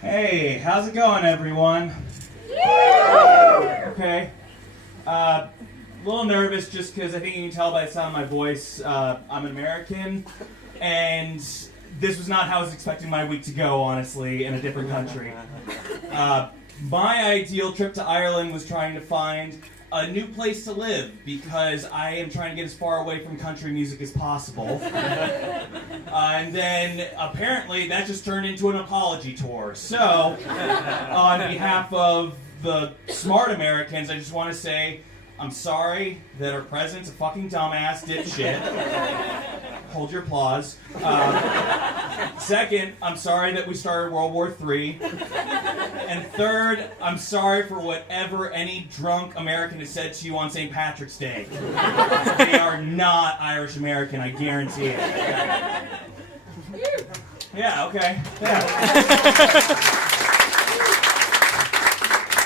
Hey, how's it going, everyone? Okay. A little nervous just because I think you can tell by the sound of my voice. I'm an American, and this was not how I was expecting my week to go, honestly, in a different country. My ideal trip to Ireland was trying to find a new place to live because I am trying to get as far away from country music as possible. And then apparently that just turned into an apology tour. So, on behalf of the smart Americans, I just want to say I'm sorry that our president's a fucking dumbass dipshit. Hold your applause. Second, I'm sorry that we started World War III. And third, I'm sorry for whatever any drunk American has said to you on St. Patrick's Day. They are not Irish American, I guarantee it. Yeah, okay. Yeah.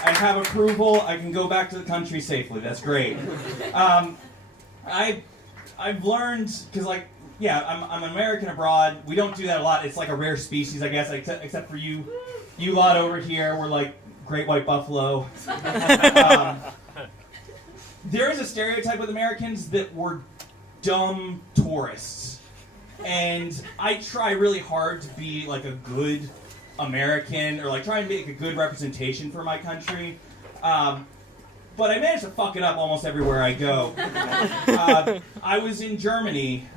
I have approval. I can go back to the country safely. That's great. I've learned, because I'm an American abroad. We don't do that a lot. It's like a rare species, I guess, except for you lot over here. We're like great white buffalo. There is a stereotype with Americans that we're dumb tourists. And I try really hard to be like a good American, or like try and make a good representation for my country. But I managed to fuck it up almost everywhere I go. I was in Germany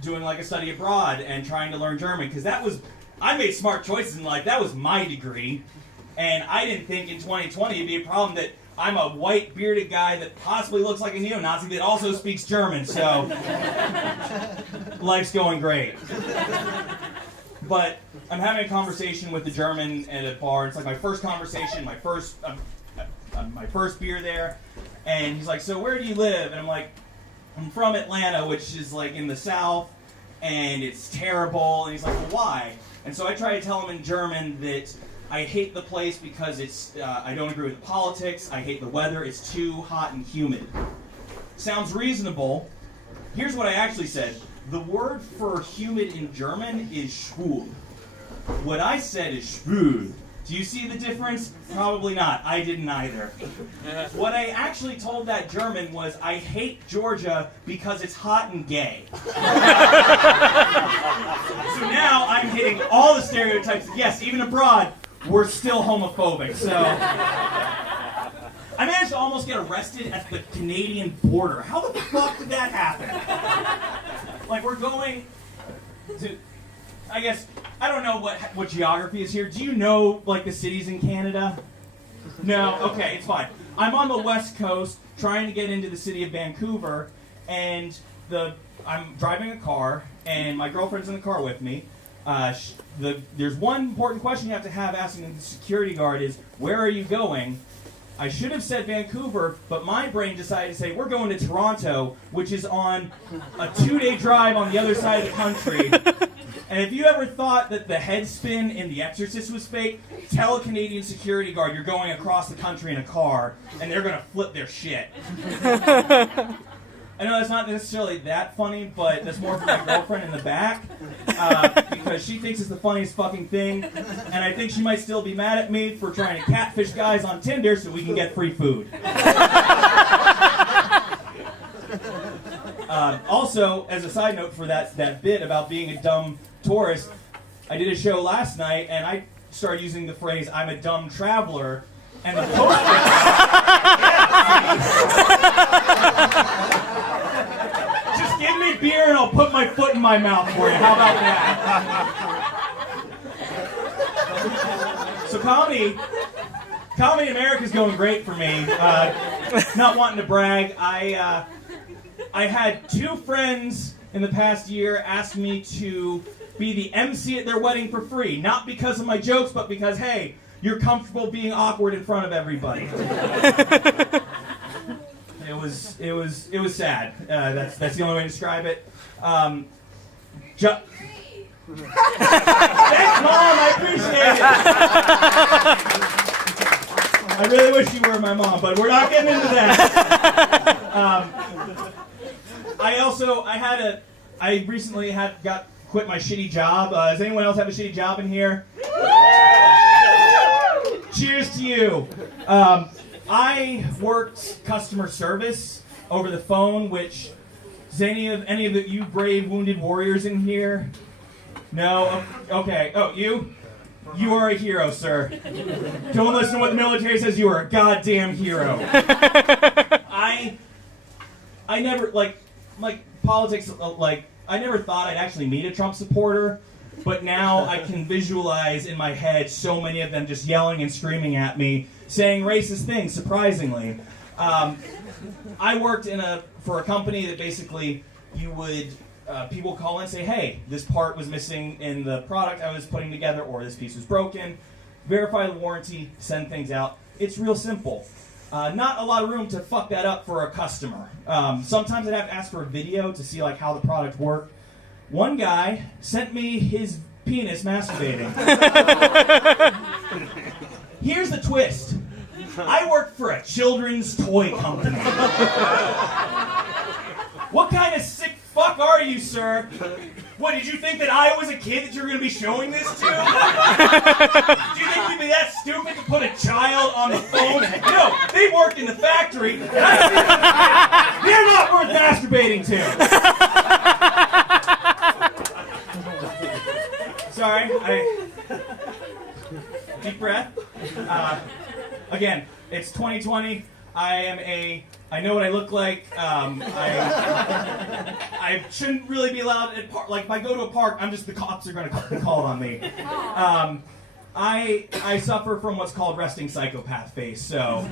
doing like a study abroad and trying to learn German, because I made smart choices in life. That was my degree. And I didn't think in 2020 it'd be a problem that I'm a white bearded guy that possibly looks like a neo-Nazi that also speaks German, so life's going great. But I'm having a conversation with the German at a bar. It's like my first conversation, my first beer there, and he's like, "So where do you live?" And I'm like, "I'm from Atlanta, which is like in the South, and it's terrible." And he's like, "Well, why?" And so I try to tell him in German that I hate the place because I don't agree with the politics, I hate the weather, it's too hot and humid. Sounds reasonable. Here's what I actually said. The word for humid in German is schwül. What I said is schwül. Do you see the difference? Probably not. I didn't either. What I actually told that German was, I hate Georgia because it's hot and gay. So now I'm hitting all the stereotypes. Yes, even abroad, we're still homophobic. So I managed to almost get arrested at the Canadian border. How the fuck did that happen? Like, we're going to, I guess, I don't know what geography is here. Do you know, like, the cities in Canada? No? Okay, it's fine. I'm on the West Coast trying to get into the city of Vancouver, and I'm driving a car, and my girlfriend's in the car with me. There's one important question you have to have asking the security guard is, where are you going? I should have said Vancouver, but my brain decided to say, we're going to Toronto, which is on a 2-day drive on the other side of the country. And if you ever thought that the head spin in The Exorcist was fake, tell a Canadian security guard you're going across the country in a car, and they're going to flip their shit. I know that's not necessarily that funny, but that's more for my girlfriend in the back, because she thinks it's the funniest fucking thing, and I think she might still be mad at me for trying to catfish guys on Tinder so we can get free food. Also, as a side note for that bit about being a dumb tourist, I did a show last night, and I started using the phrase, I'm a dumb traveler, and the poster... Just give me beer and I'll put my foot in my mouth for you. How about that? So comedy in America is going great for me. Not wanting to brag, I had 2 friends in the past year ask me to be the MC at their wedding for free. Not because of my jokes, but because, hey, you're comfortable being awkward in front of everybody. It was sad. That's the only way to describe it. Thanks, Mom. I appreciate it. I really wish you were my mom, but we're not getting into that. I recently got quit my shitty job. Does anyone else have a shitty job in here? Cheers to you. I worked customer service over the phone, which, does any of you brave wounded warriors in here? No? Okay. Oh, you? You are a hero, sir. Don't listen to what the military says. You are a goddamn hero. I never, like politics, I never thought I'd actually meet a Trump supporter, but now I can visualize in my head so many of them just yelling and screaming at me, saying racist things, surprisingly. I worked for a company that basically people call in and say, hey, this part was missing in the product I was putting together, or this piece was broken. Verify the warranty, send things out. It's real simple. Not a lot of room to fuck that up for a customer. Sometimes I'd have to ask for a video to see how the product worked. One guy sent me his penis masturbating. Here's the twist. I work for a children's toy company. What kind of sick fuck are you, sir? What, did you think that I was a kid that you were going to be showing this to? Do you think you'd be that stupid to put a child on the phone? No, they work in the factory, and they're not worth masturbating to. Sorry, deep breath. Again, it's 2020. I know what I look like. I shouldn't really be allowed at if I go to a park, the cops are going to be called on me. I suffer from what's called resting psychopath face, so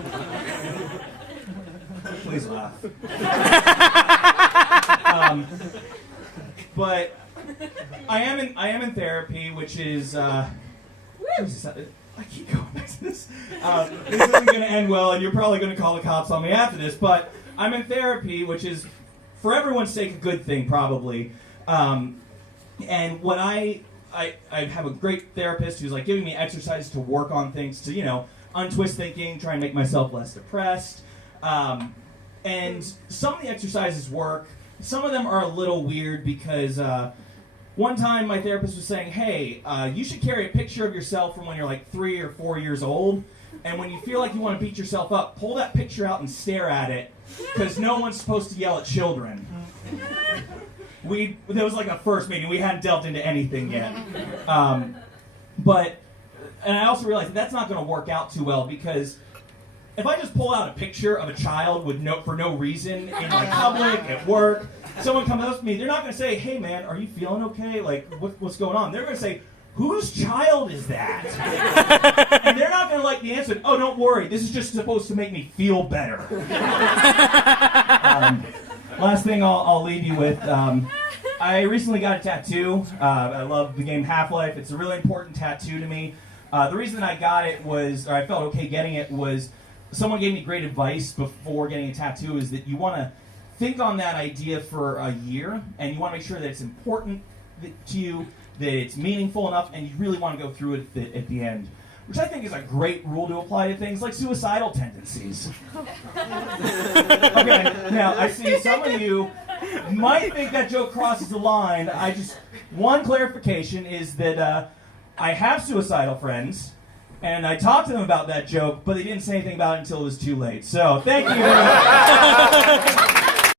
please laugh. But I am in therapy, which is I keep going back to this. This isn't going to end well, and you're probably going to call the cops on me after this, but I'm in therapy, which is, for everyone's sake, a good thing, probably. And when I have a great therapist who's giving me exercises to work on things, to, untwist thinking, try and make myself less depressed. And some of the exercises work. Some of them are a little weird because one time my therapist was saying, hey, you should carry a picture of yourself from when you're 3 or 4 years old, and when you feel like you want to beat yourself up, pull that picture out and stare at it, because no one's supposed to yell at children. That was a first meeting. We hadn't delved into anything yet. And I also realized that's not going to work out too well, because if I just pull out a picture of a child for no reason in public, at work, someone comes up to me, they're not going to say, hey man, are you feeling okay? What's going on? They're going to say, whose child is that? And they're not going to like the answer, oh, don't worry, this is just supposed to make me feel better. Last thing I'll leave you with, I recently got a tattoo. I love the game Half-Life. It's a really important tattoo to me. The reason I got it I felt okay getting it was, someone gave me great advice before getting a tattoo, is that you want to think on that idea for a year, and you want to make sure that it's important to you, that it's meaningful enough, and you really want to go through it at the end. Which I think is a great rule to apply to things like suicidal tendencies. Okay, now I see some of you might think that joke crosses the line. One clarification is that I have suicidal friends, and I talked to them about that joke, but they didn't say anything about it until it was too late. So, thank you very much.